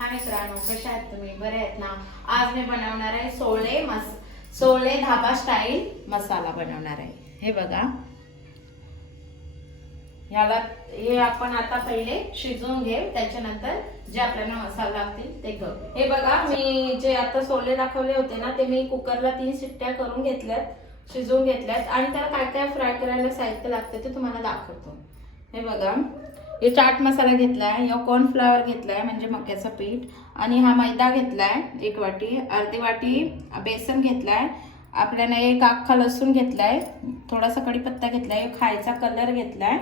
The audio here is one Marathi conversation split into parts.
हा मित्रांनो कशा आहेत तुम्ही? बरे आहेत ना? आज मी बनवणार आहे सोळे मस सोळे धाबा स्टाईल मसाला बनवणार आहे. हे बघा. याला हे आपण आता पहिले शिजवून घेऊ. त्याच्यानंतर जे आपल्याला मसाला लागतील ते करू हे बघा मी जे आता सोले दाखवले होते ना ते मी कुकरला तीन शिट्ट्या करून घेतल्यात शिजवून घेतल्यात. आणि त्याला काय काय फ्राय करायला साहित्य लागतं ते तुम्हाला दाखवतो. हे बघा. हे चाट मसाला घेतलाय या कॉर्नफ्लावर घेतलाय म्हणजे मक्याचं पीठ. आणि हा मैदा घेतलाय एक वाटी अर्धी वाटी बेसन घेतलाय. आपल्याला एक अख्खा लसूण घेतलाय थोडासा कढीपत्ता घेतलाय एक खायचा कलर घेतलाय.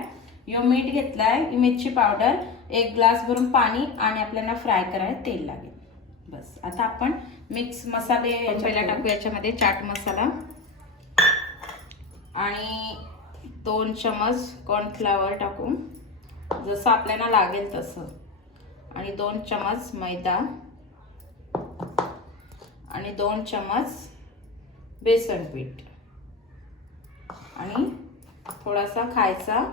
यो मीठ घेतलाय ही मिरची पावडर एक ग्लास भरून पाणी आणि आपल्याला फ्राय करायला तेल लागेल. बस आता आपण मिक्स मसाले पहिला टाकू याच्यामध्ये चाट मसाला. आणि दोन चमच कॉर्नफ्लावर टाकू. जसं आपल्याला लागेल तसं. आणि दोन चमच मैदा. आणि दोन चमच बेसन पीठ. आणि थोडासा खायचा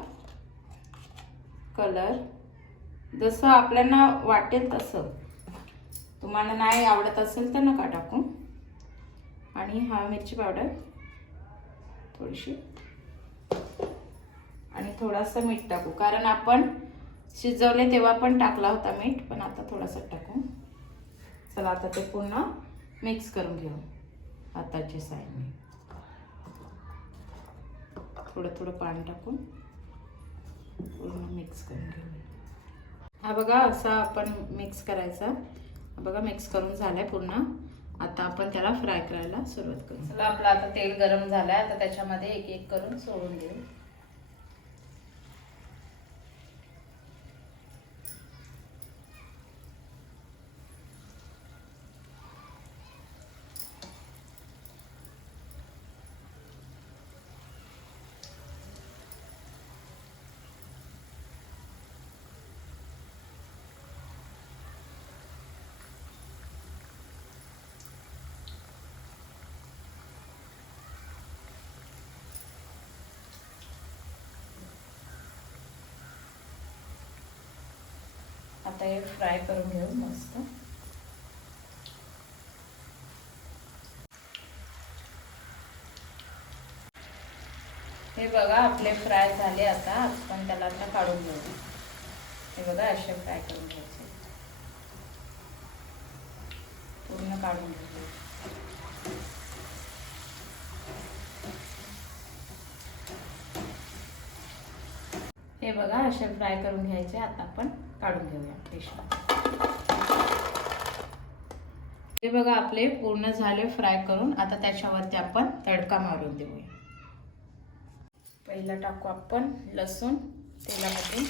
कलर जसं आपल्याला वाटेल तसं. तुम्हाला नाही आवडत असेल तर नका टाकू. आणि हा मिरची पावडर थोडीशी थोडासा मीठ टाकू. कारण आपण शिजवले तेव्हा पण टाकला होता मीठ पण आता थोडासा टाकू. चला आता ते पूर्ण मिक्स करून घेऊ. हाताची साईडने थोडं थोडं पाणी टाकून पूर्ण मिक्स करून घेऊ. हा बघा असा आपण मिक्स करायचा. बघा मिक्स करून झालं आहे पूर्ण. आता आपण त्याला फ्राय करायला सुरुवात करू. चला आपलं आता तेल गरम झालं आहे आता त्याच्यामध्ये एक एक करून सोडून देऊ. आता हे फ्राय करून घेऊ मस्त. हे बघा आपले फ्राय झाले आता. आपण त्याला आता काढून घेऊ. हे बघा असे फ्राय करून घ्यायचे. पूर्ण काढून घेऊ. हे बघा असे फ्राय करून घ्यायचे. आता आपण काढून घेऊया डिशला हे बघा आपले पूर्ण झाले फ्राय करून. आता त्याच्यावरती आपण तडका मारून देऊया. पहिला टाकू आपण लसूण तेलामध्ये.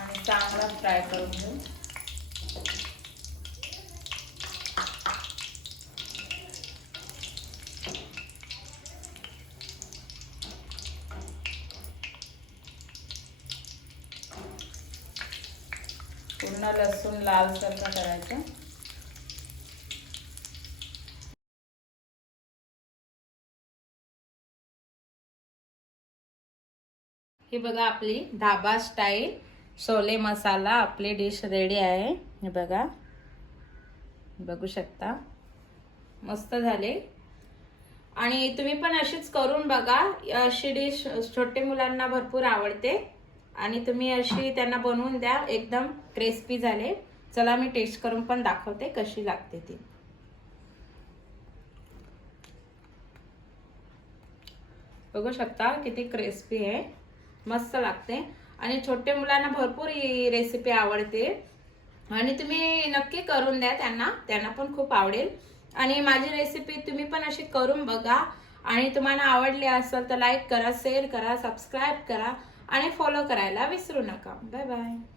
आणि चांगला फ्राय करून घेऊ. पूर्ण लसूण लालसरचा करायचा. हे बघा आपली धाबा स्टाईल. सोले मसाला आपली डिश रेडी आहे. हे बघा. बघू शकता. मस्त झाले. आणि तुम्ही पण अशीच करून बघा. अशी डिश छोटे मुलांना भरपूर आवडते. आणि तुम्ही अशी त्यांना बनवून द्या एकदम क्रिस्पी झाले. चला मी टेस्ट करून पण दाखवते कशी लागते ती. बघू शकता किती क्रिस्पी आहे. मस्त लागते. आणि छोटे मुलांना भरपूर ही रेसिपी आवडते. आणि तुम्ही नक्की करून द्या त्यांना. त्यांना पण खूप आवडेल. आणि माझी रेसिपी तुम्ही पण अशी करून बघा. आणि तुम्हाला आवडली असेल तर लाईक करा शेअर करा सबस्क्राईब करा. आणि फॉलो करायला विसरू नका. Bye bye